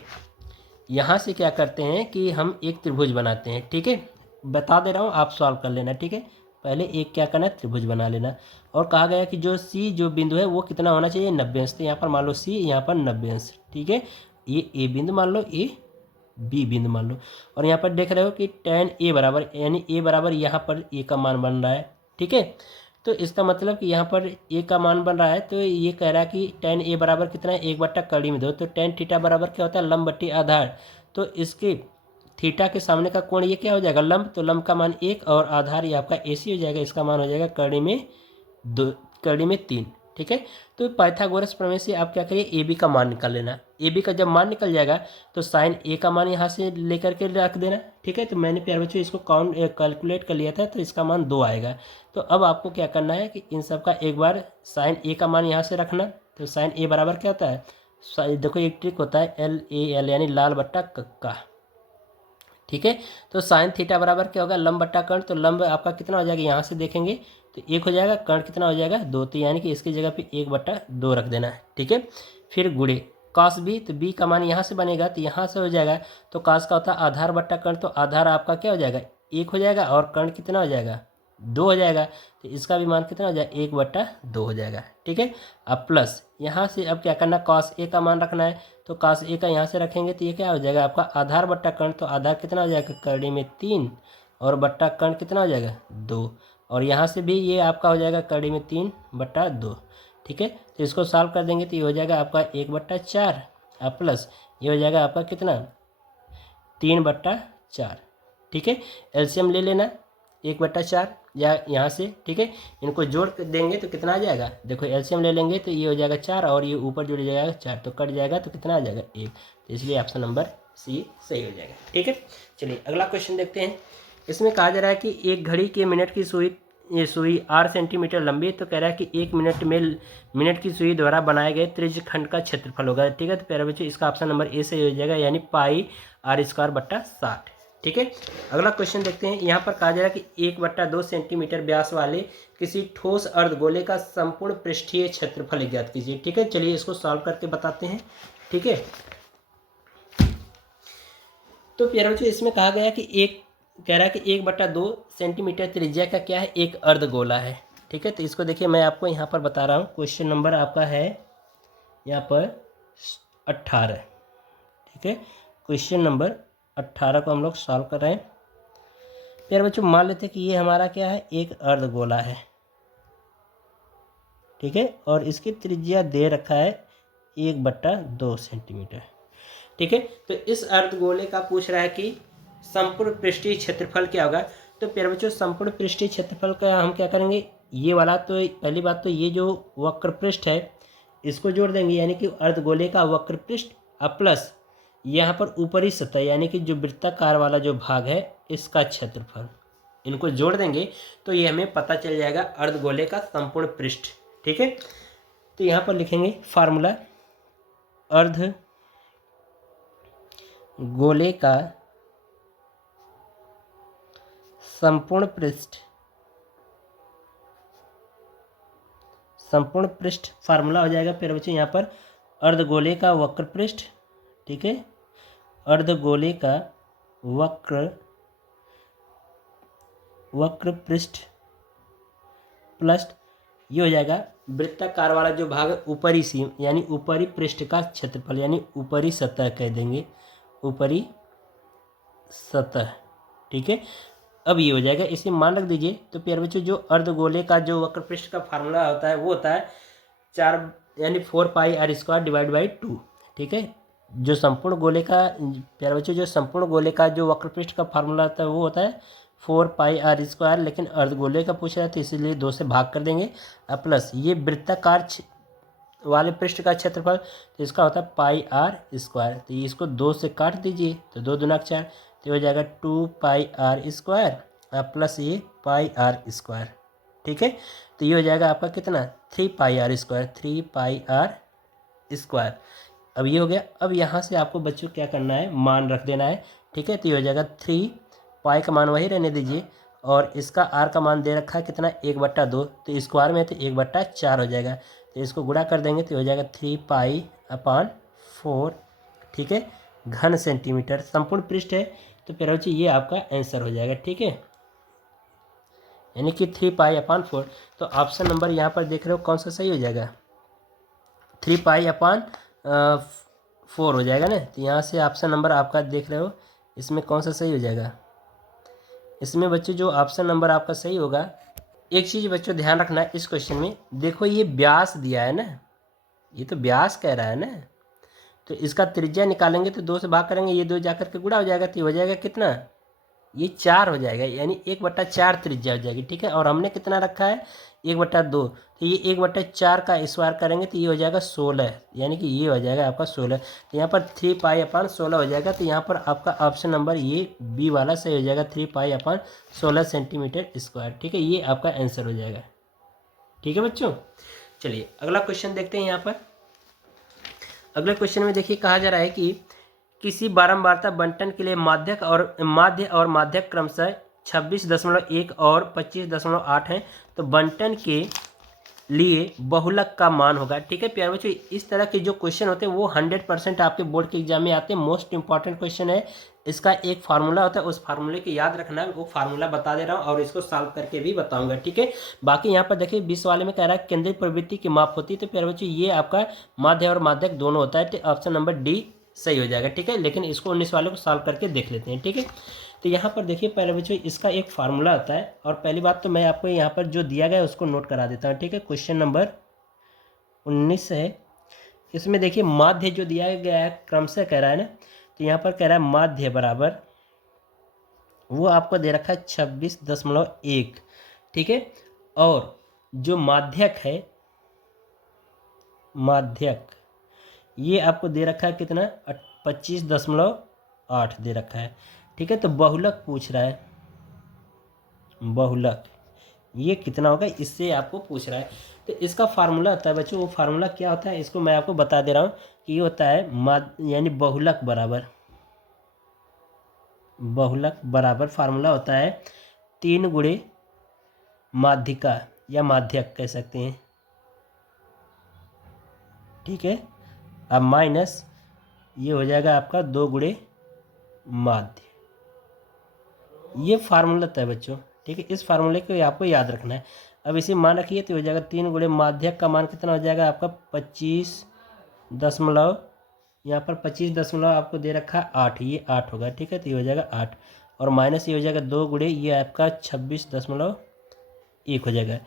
यहाँ से क्या करते हैं कि हम एक त्रिभुज बनाते हैं। ठीक है, बता दे रहा हूँ, आप सॉल्व कर लेना। ठीक है, पहले एक क्या करना है, त्रिभुज बना लेना। और कहा गया कि जो सी जो बिंदु है वो कितना होना चाहिए, 90 अंश। तो यहाँ पर मान लो सी, यहाँ पर 90 अंश। ठीक है, ये ए बिंदु मान लो, ए बी बिंदु मान लो। और यहाँ पर देख रहे हो कि tan ए बराबर, यानी ए बराबर यहाँ पर ए का मान बन रहा है। ठीक है, तो इसका मतलब कि यहाँ पर ए का मान बन रहा है, तो ये कह रहा है कि tan ए बराबर कितना है, 1/2 तो tan थीटा बराबर क्या होता है, लंब बट्टी आधार। तो इसके थीटा के सामने का कोण ये क्या हो जाएगा, लंब। तो लंब का मान 1 और आधार ये आपका AC हो जाएगा। इसका मान हो जाएगा कड़ी में 2, कड़ी में 3। ठीक है, तो पाइथागोरस प्रमेय से आप क्या करिए, ए बी का मान निकाल लेना। ए बी का जब मान निकल जाएगा तो साइन ए का मान यहाँ से लेकर के रख देना। ठीक है, तो मैंने प्यारे बच्चों इसको कैलकुलेट कर लिया था, तो इसका मान 2 आएगा। तो अब आपको क्या करना है कि इन सब का एक बार साइन ए का मान यहाँ से रखना। तो साइन ए बराबर क्या होता है, देखो एक ट्रिक होता है, LAL यानी लाल बट्टा कक्का। ठीक है, तो साइन थीटा बराबर क्या होगा, लंब बट्टा कर्ण। तो लंब आपका कितना हो जाएगा, यहाँ से देखेंगे तो 1 हो जाएगा, कर्ण कितना हो जाएगा 2। तो यानी कि इसकी जगह पे 1/2 रख देना है। ठीक है, फिर गुणे कॉस बी, तो बी का मान यहाँ से बनेगा, तो यहाँ से हो जाएगा। तो कॉस का होता है आधार बट्टा कर्ण। तो आधार आपका क्या हो जाएगा, 1 हो जाएगा, और कर्ण कितना हो जाएगा, 2 हो जाएगा। तो इसका भी मान कितना हो जाएगा, 1/2 हो जाएगा। ठीक है, अब प्लस यहाँ से अब क्या करना, कॉस ए का मान रखना है। तो कॉस ए का यहाँ से रखेंगे तो ये क्या हो जाएगा आपका आधार बट्टा कर्ण। तो आधार कितना हो जाएगा, कड़ी में 3, और बट्टा कर्ण कितना हो जाएगा 2। और यहाँ से भी ये आपका हो जाएगा कड़ी में 3/2। ठीक है, तो इसको सॉल्व कर देंगे तो ये हो जाएगा आपका 1/4, अब प्लस ये हो जाएगा आपका कितना 3/4। ठीक है, एलसीएम ले लेना 1/4 या यहाँ से। ठीक है, इनको जोड़ देंगे तो कितना आ जाएगा, देखो एलसीएम ले लेंगे तो ये हो जाएगा 4, और ये ऊपर जुड़ जाएगा 4, तो कट जाएगा तो कितना आ जाएगा 1। तो इसलिए ऑप्शन नंबर सी सही हो जाएगा। ठीक है, चलिए अगला क्वेश्चन देखते हैं। इसमें कहा जा रहा है कि एक घड़ी के मिनट की सुई, ये सुई 8 सेंटीमीटर लंबी है। तो कह रहा है कि 1 मिनट में मिनट की सुई द्वारा बनाए गए त्रिज्यखंड का क्षेत्रफल होगा। ठीक है, तो प्यारे बच्चों इसका ऑप्शन नंबर ए सही हो जाएगा, यानी πr²/60। ठीक है, अगला क्वेश्चन देखते हैं। यहाँ पर कहा जा रहा है कि 1/2 सेंटीमीटर व्यास वाले किसी ठोस अर्धगोले का संपूर्ण पृष्ठीय क्षेत्रफल ज्ञात कीजिए। ठीक है, चलिए इसको सॉल्व करके बताते हैं। ठीक है, तो प्यारे बच्चों इसमें कहा गया कि कह रहा है कि 1/2 सेंटीमीटर त्रिज्या का क्या है, एक अर्धगोला है। ठीक है, तो इसको देखिए मैं आपको यहाँ पर बता रहा हूँ। क्वेश्चन नंबर आपका है यहाँ पर 18। ठीक है, क्वेश्चन नंबर 18 को हम लोग सॉल्व कर रहे हैं। प्यारे बच्चों मान लेते हैं कि ये हमारा क्या है, एक अर्धगोला है। ठीक है, और इसकी त्रिज्या दे रखा है 1/2 सेंटीमीटर। ठीक है, तो इस अर्धगोले का पूछ रहा है कि संपूर्ण पृष्ठीय क्षेत्रफल क्या होगा। तो प्यारे बच्चों संपूर्ण पृष्ठीय क्षेत्रफल का हम क्या करेंगे, ये वाला तो पहली बात तो ये जो वक्र पृष्ठ है इसको जोड़ देंगे, यानी कि अर्धगोले का वक्र पृष्ठ, अब प्लस यहाँ पर ऊपरी सतह यानी कि जो वृत्ताकार वाला जो भाग है इसका क्षेत्रफल, इनको जोड़ देंगे तो ये हमें पता चल जाएगा अर्धगोले का संपूर्ण पृष्ठ। ठीक है, तो यहाँ पर लिखेंगे फार्मूला, अर्धगोले का संपूर्ण पृष्ठ फार्मूला हो जाएगा फिर बच्चों यहाँ पर अर्धगोले का वक्र पृष्ठ। ठीक है, अर्धगोले का वक्र पृष्ठ प्लस ये हो जाएगा वृत्ताकार वाला जो भाग है ऊपरी सीम यानी ऊपरी पृष्ठ का क्षेत्रफल, यानी ऊपरी सतह कह देंगे, ऊपरी सतह। ठीक है, अब ये हो जाएगा, इसे मान रख दीजिए। तो प्यारे बच्चों जो अर्धगोले का जो वक्र पृष्ठ का फार्मूला होता है वो होता है 4 यानी 4πr²/2। ठीक है, जो संपूर्ण गोले का प्यारे बच्चों जो संपूर्ण गोले का जो वक्र पृष्ठ का फार्मूला होता है वो होता है 4πr², लेकिन अर्धगोले का पूछ रहा है तो इसीलिए 2 से भाग कर देंगे। अब प्लस ये वृत्ताकार वाले पृष्ठ का क्षेत्रफल तो इसका होता है πr²। तो इसको 2 से काट दीजिए तो 2 दूना 4, तो हो जाएगा 2πr² प्लस ये πr²। ठीक है, तो ये हो जाएगा आपका कितना 3πr²। अब ये हो गया। अब यहाँ से आपको बच्चों क्या करना है, मान रख देना है। ठीक है, तो ये हो जाएगा 3 पाई का मान वही रहने दीजिए, और इसका आर का मान दे रखा है कितना 1/2, तो स्क्वायर में तो 1/4 हो जाएगा। तो इसको गुणा कर देंगे तो हो जाएगा 3π/4। ठीक है, घन सेंटीमीटर संपूर्ण पृष्ठ है, तो प्यारे बच्चों ये आपका आंसर हो जाएगा। ठीक है, यानी कि 3π/4। तो ऑप्शन नंबर यहाँ पर देख रहे हो कौन सा सही हो जाएगा, 3π/4 हो जाएगा ना। तो यहाँ से ऑप्शन नंबर आपका देख रहे हो इसमें कौन सा सही हो जाएगा। इसमें बच्चों जो ऑप्शन नंबर आपका सही होगा, एक चीज़ बच्चों ध्यान रखना है इस क्वेश्चन में, देखो ये व्यास दिया है ना, ये तो व्यास कह रहा है ना, तो इसका त्रिज्या निकालेंगे तो 2 से भाग करेंगे, ये 2 जाकर के गुणा हो जाएगा, तो ये हो जाएगा कितना, ये 4 हो जाएगा, यानी 1/4 त्रिज्या हो जाएगी। ठीक है, और हमने कितना रखा है 1/2, तो ये 1/4 का स्क्वायर करेंगे तो ये हो जाएगा 16, यानी कि ये हो जाएगा आपका 16। तो यहाँ पर 3π/16 हो जाएगा। तो यहाँ पर आपका ऑप्शन नंबर ये बी वाला सही हो जाएगा, 3π/16 सेंटीमीटर स्क्वायर। ठीक है, ये आपका आंसर हो जाएगा। ठीक है बच्चों, चलिए अगला क्वेश्चन देखते हैं। यहाँ पर अगले क्वेश्चन में देखिए कहा जा रहा है कि किसी बारंबारता बंटन के लिए माध्य और माध्यक क्रमशः 26.1 और 25.8 हैं, तो बंटन के लिए बहुलक का मान होगा। ठीक है प्यारे बच्चों, इस तरह के जो क्वेश्चन होते हैं वो 100% आपके बोर्ड के एग्जाम में आते हैं। मोस्ट इंपॉर्टेंट क्वेश्चन है, इसका एक फार्मूला होता है, उस फार्मूले को याद रखना है। वो फार्मूला बता दे रहा हूँ और इसको सॉल्व करके भी बताऊंगा। ठीक है, बाकी यहाँ पर देखिए 20 वाले में कह रहा है केंद्रीय प्रवृत्ति की माप होती है, तो प्यारे बच्चों ये आपका माध्य और माध्यक दोनों होता है, तो ऑप्शन नंबर डी सही हो जाएगा। ठीक है, लेकिन इसको 19 वाले को सॉल्व करके देख लेते हैं। ठीक है, तो यहाँ पर देखिए पहले बच्चों इसका एक फार्मूला होता है, और पहली बात तो मैं आपको यहाँ पर जो दिया गया है उसको नोट करा देता हूँ। ठीक है, क्वेश्चन नंबर 19 है, इसमें देखिए माध्य जो दिया गया है क्रमशः कह रहा है ना, तो यहाँ पर कह रहा है माध्य बराबर, वो आपको दे रखा है 26.1। ठीक है, और जो माध्यक है, माध्यक ये आपको दे रखा है कितना, 25.8 दे रखा है। ठीक है, तो बहुलक पूछ रहा है, बहुलक ये कितना होगा इससे आपको पूछ रहा है। तो इसका फार्मूला होता है बच्चों, वो फार्मूला क्या होता है इसको मैं आपको बता दे रहा हूँ कि ये होता है यानी बहुलक बराबर, बहुलक बराबर फार्मूला होता है 3 गुणे माध्यिका या माध्यक कह सकते हैं। ठीक है, अब माइनस ये हो जाएगा आपका 2 गुणे माध्य, ये फार्मूला होता है बच्चों। ठीक है, इस फार्मूले को आपको याद रखना है। अब इसे मान रखिए तो हो जाएगा 3 गुणे माध्यक का मान कितना हो जाएगा आपका 25 दशमलव, यहाँ पर 25 आपको दे रखा है 8, ये 8 होगा। ठीक है, तो ये हो जाएगा 8, और माइनस ये हो जाएगा 2 गुणे ये आपका 26.1 हो जाएगा।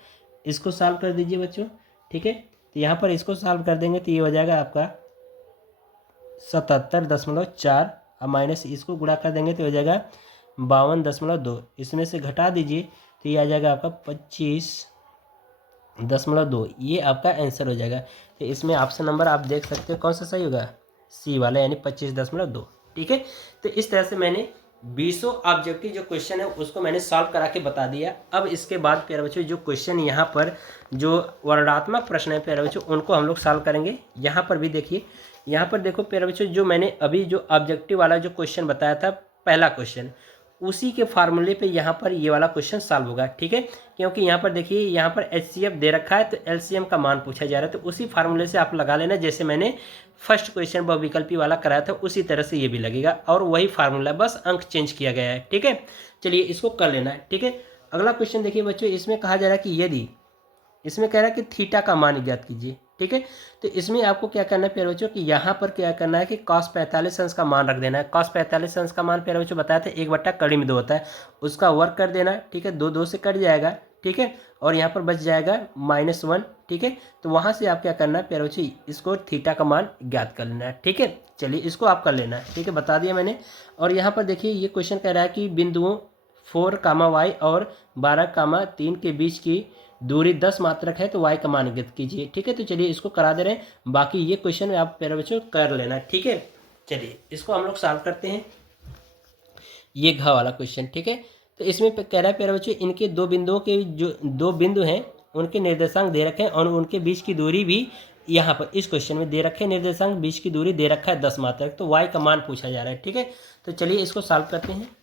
इसको सॉल्व कर दीजिए बच्चों। ठीक है, तो यहाँ पर इसको सॉल्व कर देंगे तो ये हो जाएगा आपका 77.4, अब माइनस इसको गुणा कर देंगे तो हो जाएगा 52.2, इसमें से घटा दीजिए तो ये आ जाएगा आपका 25.2, ये आपका आंसर हो जाएगा। तो इसमें ऑप्शन नंबर आप देख सकते हो कौन सा सही होगा, सी वाला, यानी 25.2। ठीक है, तो इस तरह से मैंने 20 ऑब्जेक्टिव जो क्वेश्चन है उसको मैंने सॉल्व करा के बता दिया। अब इसके बाद प्यारे बच्चों जो क्वेश्चन यहाँ पर जो वर्णात्मक प्रश्न है प्यारे बच्चों उनको हम लोग सॉल्व करेंगे। यहाँ पर भी देखिए, यहाँ पर देखो प्यारे बच्चों जो मैंने अभी जो ऑब्जेक्टिव वाला जो क्वेश्चन बताया था पहला क्वेश्चन, उसी के फार्मूले पे यहाँ पर ये वाला क्वेश्चन सॉल्व होगा। ठीक है, क्योंकि यहाँ पर देखिए यहाँ पर HCF दे रखा है तो LCM का मान पूछा जा रहा है, तो उसी फार्मूले से आप लगा लेना, जैसे मैंने फर्स्ट क्वेश्चन बहुविकल्पी वाला कराया था उसी तरह से ये भी लगेगा, और वही फार्मूला, बस अंक चेंज किया गया है। ठीक है, चलिए इसको कर लेना है। ठीक है, अगला क्वेश्चन देखिए बच्चों, इसमें कहा जा रहा है कि यदि, इसमें कह रहा है कि थीटा का मान ज्ञात कीजिए। ठीक है, तो इसमें आपको क्या करना है प्यारे बच्चों कि यहाँ पर क्या करना है कि cos 45 अंश का मान रख देना है। cos 45 अंश का मान प्यारे बच्चों बताया था 1/2 होता है, उसका वर्क कर देना। ठीक है, 2 से कट जाएगा। ठीक है, और यहाँ पर बच जाएगा -1। ठीक है, तो वहाँ से आप क्या करना है प्यारे बच्चों, इसको थीटा का मान ज्ञात कर लेना है। ठीक है, चलिए इसको आप कर लेना है। ठीक है, बता दिया मैंने। और यहाँ पर देखिए ये क्वेश्चन कह रहा है कि बिंदुओं 4, और 12, 3 के बीच की दूरी 10 मात्रक है, तो y का मान ज्ञात कीजिए। ठीक है, तो चलिए इसको करा दे रहे हैं, बाकी ये क्वेश्चन आप प्यारे बच्चों कर लेना। ठीक है, चलिए इसको हम लोग सॉल्व करते हैं, ये घ वाला क्वेश्चन। ठीक है, तो इसमें कह रहा है प्यारे बच्चों इनके 2 बिंदुओं के जो 2 बिंदु हैं उनके निर्देशांक दे रखे हैं, और उनके बीच की दूरी भी यहाँ पर इस क्वेश्चन में दे रखे हैं, निर्देशांक बीच की दूरी दे रखा है 10 मात्रक, तो y का मान पूछा जा रहा है। ठीक है, तो चलिए इसको सॉल्व करते हैं।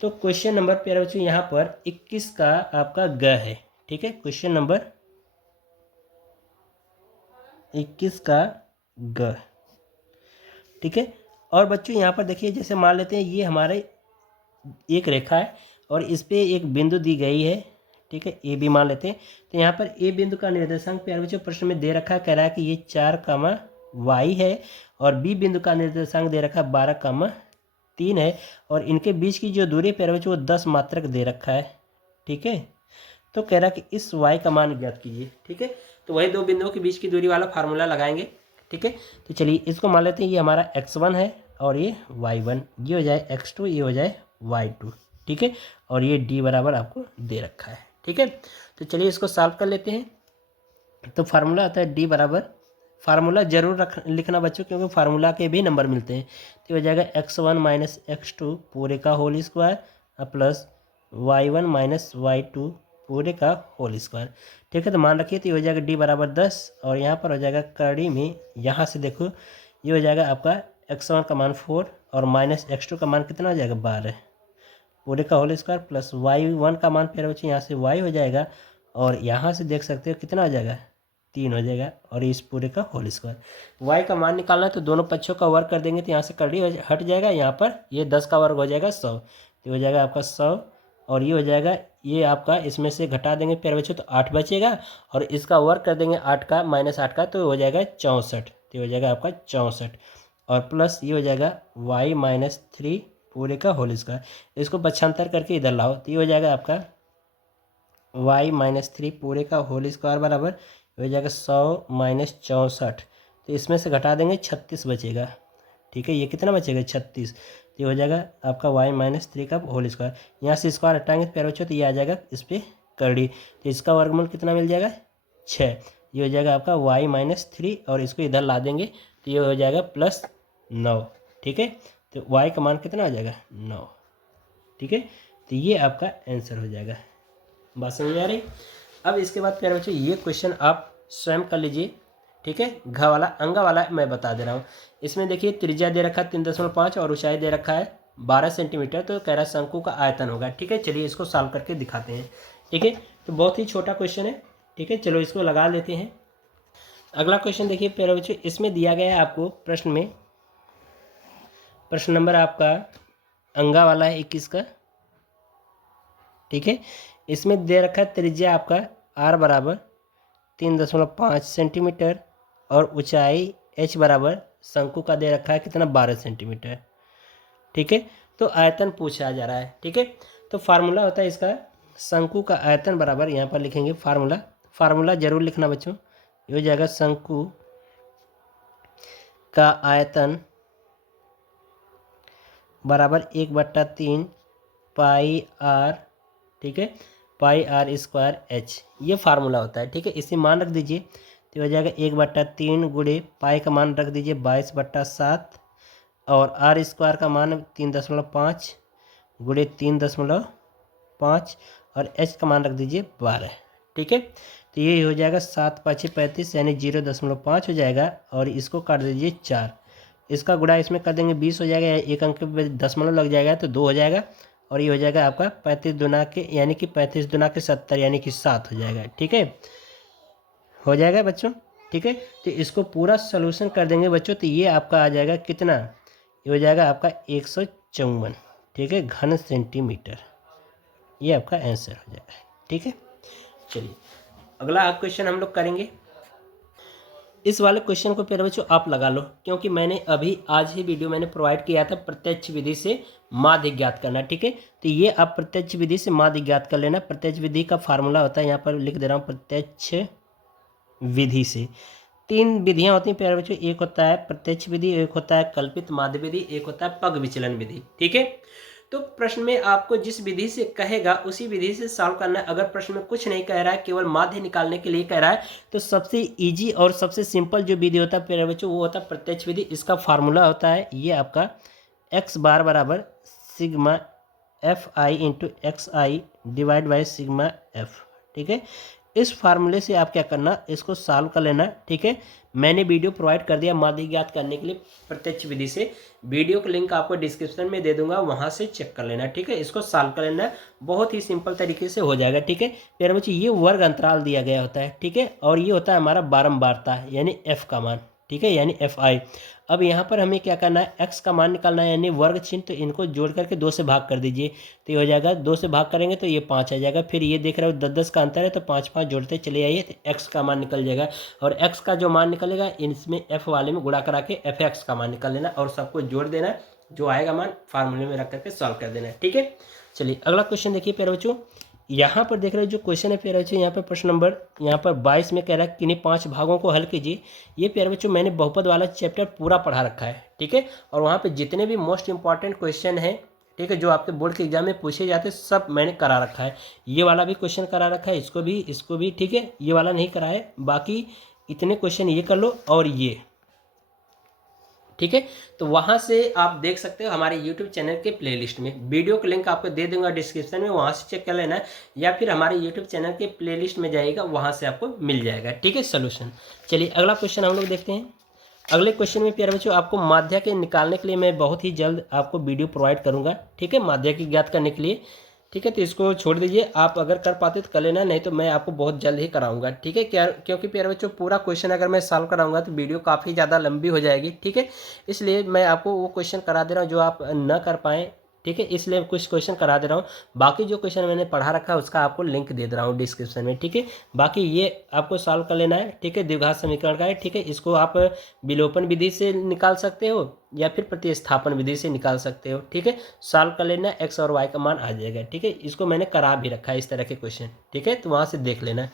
तो क्वेश्चन नंबर प्यारे बच्चों यहाँ पर 21 का आपका ग है। ठीक है, क्वेश्चन नंबर 21 का ग। ठीक है। और बच्चों यहाँ पर देखिए, जैसे मान लेते हैं ये हमारे एक रेखा है और इस पे एक बिंदु दी गई है, ठीक है, ए बी मान लेते हैं। तो यहाँ पर ए बिंदु का निर्देशांक प्यारे बच्चों प्रश्न में दे रखा है, कह रहा है कि ये 4, है और बी बिंदु का निर्देशांक दे रखा है 12, है और इनके बीच की जो दूरी प्यारे बच्चों वो 10 मात्रक दे रखा है, ठीक है। तो कह रहा है कि इस y का मान ज्ञात कीजिए, ठीक है। तो वही दो बिंदुओं के बीच की दूरी वाला फार्मूला लगाएंगे, ठीक है। तो चलिए इसको मान लेते हैं ये हमारा x1 है और ये y1, ये हो जाए x2, ये हो जाए y2, ठीक है। और ये d बराबर आपको दे रखा है, ठीक है। तो चलिए इसको सॉल्व कर लेते हैं। तो फार्मूला आता है d बराबर, फार्मूला जरूर लिखना बच्चों, क्योंकि फार्मूला के भी नंबर मिलते हैं। तो हो जाएगा x1 माइनस x2 पूरे का whole square plus y1 minus y2 पूरे का होल स्क्वायर, ठीक है। तो मान रखिए, तो ये हो जाएगा d बराबर 10 और यहाँ पर हो जाएगा कड़ी में, यहाँ से देखो ये हो जाएगा आपका x1 का मान 4 और माइनस x2 का मान कितना हो जाएगा 12 पूरे का होल स्क्वायर प्लस y1 का मान फिर बच्चे यहाँ से y हो जाएगा और यहाँ से देख सकते हो कितना हो जाएगा 3 हो जाएगा और इस पूरे का होल स्क्वायर। y का मान निकालना है तो दोनों पक्षों का वर्ग कर देंगे, तो यहाँ से कड़ी हट जाएगा, यहाँ पर ये 10 का वर्ग हो जाएगा 100, तो हो जाएगा आपका 100 और ये हो जाएगा, ये आपका इसमें से घटा देंगे प्यारे बच्चों तो 8 बचेगा और इसका वर्ग कर देंगे 8 का माइनस 8 का, तो हो जाएगा 64, तो हो जाएगा आपका 64 और प्लस ये हो जाएगा y माइनस 3 पूरे का होल स्क्वायर। इसको पक्षांतर करके इधर लाओ, तो ये हो जाएगा आपका y माइनस 3 पूरे का होल स्क्वायर बराबर हो जाएगा 100 माइनस 64, तो इसमें से घटा देंगे 36 बचेगा, ठीक है। ये कितना बचेगा 36, तो ये हो जाएगा आपका y माइनस 3 का होल स्क्वायर। यहाँ से स्क्वायर हटाएंगे प्यारे बच्चों तो ये आ जाएगा इस पर करड़ी, तो इसका वर्गमूल कितना मिल जाएगा 6, ये हो जाएगा आपका y माइनस 3 और इसको इधर ला देंगे तो ये हो जाएगा प्लस 9, ठीक है। तो y का मान कितना हो जाएगा 9, ठीक है। तो ये आपका आंसर हो जाएगा। बात समझ आ रही। अब इसके बाद प्यारे बच्चों ये क्वेश्चन आप स्वयं कर लीजिए, ठीक है। घ वाला अंगा वाला मैं बता दे रहा हूँ। इसमें देखिए त्रिज्या दे रखा है 3.5 और ऊंचाई दे रखा है 12 सेंटीमीटर, तो कह रहा है शंकु का आयतन होगा, ठीक है। चलिए इसको सॉल्व करके दिखाते हैं, ठीक है। तो बहुत ही छोटा क्वेश्चन है, ठीक है। चलो इसको लगा लेते हैं। अगला क्वेश्चन देखिए प्यारे बच्चों, इसमें दिया गया है आपको प्रश्न में, प्रश्न नंबर आपका अंगा वाला है 21 का, ठीक है। इसमें दे रखा है त्रिज्या आपका r बराबर 3.5 सेंटीमीटर और ऊंचाई h बराबर शंकु का दे रखा है कितना 12 सेंटीमीटर, ठीक है। तो आयतन पूछा जा रहा है, ठीक है। तो फार्मूला होता है इसका शंकु का आयतन बराबर, यहाँ पर लिखेंगे फार्मूला, फार्मूला जरूर लिखना बच्चों। ये हो जाएगा शंकु का आयतन बराबर 1/3 पाई r, ठीक है, पाई r स्क्वायर h, ये फार्मूला होता है, ठीक है। इसे मान रख दीजिए, तो हो जाएगा 1/3 गुणे पाई का मान रख दीजिए 22/7 और r स्क्वायर का मान 3.5 गुणे 3.5 और h का मान रख दीजिए 12, ठीक है। तो ये हो जाएगा 7×5 35 यानी 0.5 हो जाएगा और इसको काट दीजिए 4, इसका गुणा इसमें कर देंगे 20 हो जाएगा, एक अंक पे दशमलव लग जाएगा तो 2 हो जाएगा और ये हो जाएगा आपका 35 दुना के यानी कि 35 दुना के 70 यानी कि 7 हो जाएगा, ठीक है। हो जाएगा बच्चों, ठीक है। तो इसको पूरा सोल्यूशन कर देंगे बच्चों, तो ये आपका आ जाएगा कितना, ये हो जाएगा आपका 154, ठीक है, घन सेंटीमीटर, ये आपका आंसर हो जाएगा, ठीक है। चलिए अगला क्वेश्चन हम लोग करेंगे। इस वाले क्वेश्चन को प्यारे बच्चों आप लगा लो, क्योंकि मैंने अभी आज ही वीडियो मैंने प्रोवाइड किया था प्रत्यक्ष विधि से माध्य ज्ञात करना, ठीक है। तो ये आप प्रत्यक्ष विधि से माध्य ज्ञात कर लेना। प्रत्यक्ष विधि का फार्मूला होता है, यहाँ पर लिख दे रहा हूँ, प्रत्यक्ष विधि से 3 विधियाँ होती हैं प्यारे बच्चों, एक होता है प्रत्यक्ष विधि, एक होता है कल्पित माध्य विधि, एक होता है पग विचलन विधि, ठीक है। तो प्रश्न में आपको जिस विधि से कहेगा उसी विधि से सॉल्व करना है। अगर प्रश्न में कुछ नहीं कह रहा है, केवल माध्य निकालने के लिए कह रहा है, तो सबसे इजी और सबसे सिंपल जो विधि होता है प्यारे बच्चों वो होता है प्रत्यक्ष विधि। इसका फार्मूला होता है ये आपका x बार बराबर sigma F I into x I divide by sigma F, ठीक है। इस फार्मूले से आप क्या करना, इसको सॉल्व कर लेना, ठीक है। मैंने वीडियो प्रोवाइड कर दिया माध्य ज्ञात करने के लिए प्रत्यक्ष विधि से, वीडियो का लिंक आपको डिस्क्रिप्शन में दे दूंगा, वहां से चेक कर लेना, ठीक है। इसको सॉल्व कर लेना, बहुत ही सिंपल तरीके से हो जाएगा, ठीक है। प्यारे बच्चे ये वर्ग अंतराल दिया गया होता है, ठीक है, और ये होता है हमारा बारंबारता यानी एफ का मान, ठीक है, यानी FI। अब यहाँ पर हमें क्या करना है, x का मान निकालना है यानी वर्ग चिन्ह, तो इनको जोड़ करके 2 से भाग कर दीजिए, तो ये हो जाएगा 2 से भाग करेंगे तो ये 5 आ जाएगा। फिर ये देख रहे हो 10-10 का अंतर है, तो 5-5 जोड़ते चले आइए तो x का मान निकल जाएगा। और x का जो मान निकलेगा इसमें f वाले में गुणा करा के fx का मान निकाल लेना और सबको जोड़ देना, जो आएगा मान फार्मूले में रख करके सॉल्व कर देना है। ठीक है, चलिए अगला क्वेश्चन देखिए प्यारे बच्चों। यहाँ पर देख रहे हो जो क्वेश्चन है प्यारे बच्चों, यहाँ पर प्रश्न नंबर यहाँ पर 22 में कह रहा है किन्हीं 5 भागों को हल कीजिए। ये प्यारे बच्चों मैंने बहुपद वाला चैप्टर पूरा पढ़ा रखा है, ठीक है, और वहाँ पे जितने भी मोस्ट इंपॉर्टेंट क्वेश्चन हैं, ठीक है, जो आपके बोर्ड के एग्जाम में पूछे जाते हैं, सब मैंने करा रखा है। ये वाला भी क्वेश्चन करा रखा है, इसको भी, ठीक है, ये वाला नहीं करा है, बाकी इतने क्वेश्चन ये कर लो और ये, ठीक है। तो वहाँ से आप देख सकते हो हमारे YouTube चैनल के प्लेलिस्ट में, वीडियो का लिंक आपको दे दूंगा डिस्क्रिप्शन में, वहाँ से चेक कर लेना है, या फिर हमारे YouTube चैनल के प्लेलिस्ट में जाइएगा, वहाँ से आपको मिल जाएगा, ठीक है, सोल्यूशन। चलिए अगला क्वेश्चन हम लोग देखते हैं। अगले क्वेश्चन में प्यारे बच्चों आपको माध्य के निकालने के लिए मैं बहुत ही जल्द आपको वीडियो प्रोवाइड करूँगा, ठीक है, माध्य की ज्ञात करने के लिए, ठीक है। तो इसको छोड़ दीजिए, आप अगर कर पाते तो कर लेना, नहीं तो मैं आपको बहुत जल्द ही कराऊंगा, ठीक है, क्या, क्योंकि प्यारे बच्चों पूरा क्वेश्चन अगर मैं सॉल्व कराऊंगा तो वीडियो काफ़ी ज़्यादा लंबी हो जाएगी, ठीक है, इसलिए मैं आपको वो क्वेश्चन करा दे रहा हूँ जो आप न कर पाएँ, ठीक है, इसलिए कुछ क्वेश्चन करा दे रहा हूँ। बाकी जो क्वेश्चन मैंने पढ़ा रखा है उसका आपको लिंक दे दे रहा हूँ डिस्क्रिप्शन में, ठीक है। बाकी ये आपको सॉल्व कर लेना है, ठीक है, द्विघात समीकरण का है, ठीक है, इसको आप विलोपन विधि से निकाल सकते हो या फिर प्रतिस्थापन विधि से निकाल सकते हो, ठीक है। सॉल्व कर लेना, x और y का मान आ जाएगा, ठीक है, इसको मैंने करा भी रखा है इस तरह के क्वेश्चन, ठीक है, तो वहाँ से देख लेना।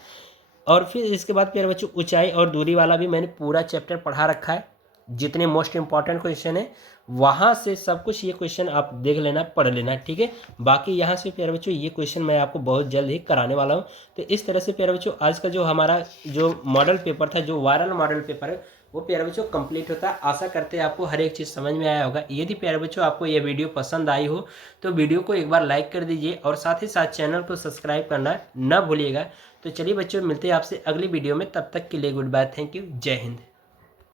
और फिर इसके बाद प्यारे बच्चों ऊंचाई और दूरी वाला भी मैंने पूरा चैप्टर पढ़ा रखा है, जितने मोस्ट इंपॉर्टेंट क्वेश्चन है वहाँ से सब कुछ ये क्वेश्चन आप देख लेना, पढ़ लेना, ठीक है। बाकी यहाँ से प्यारे बच्चों ये क्वेश्चन मैं आपको बहुत जल्द ही कराने वाला हूँ। तो इस तरह से प्यारे बच्चों आज का जो हमारा जो मॉडल पेपर था, जो वायरल मॉडल पेपर है, वो प्यारे बच्चों कंप्लीट होता है। आशा करते हैं आपको हर एक चीज़ समझ में आया होगा। यदि प्यारे बच्चों आपको ये वीडियो पसंद आई हो तो वीडियो को एक बार लाइक कर दीजिए और साथ ही साथ चैनल को सब्सक्राइब करना न भूलिएगा। तो चलिए बच्चों, मिलते हैं आपसे अगली वीडियो में, तब तक के लिए गुड बाय, थैंक यू, जय हिंद।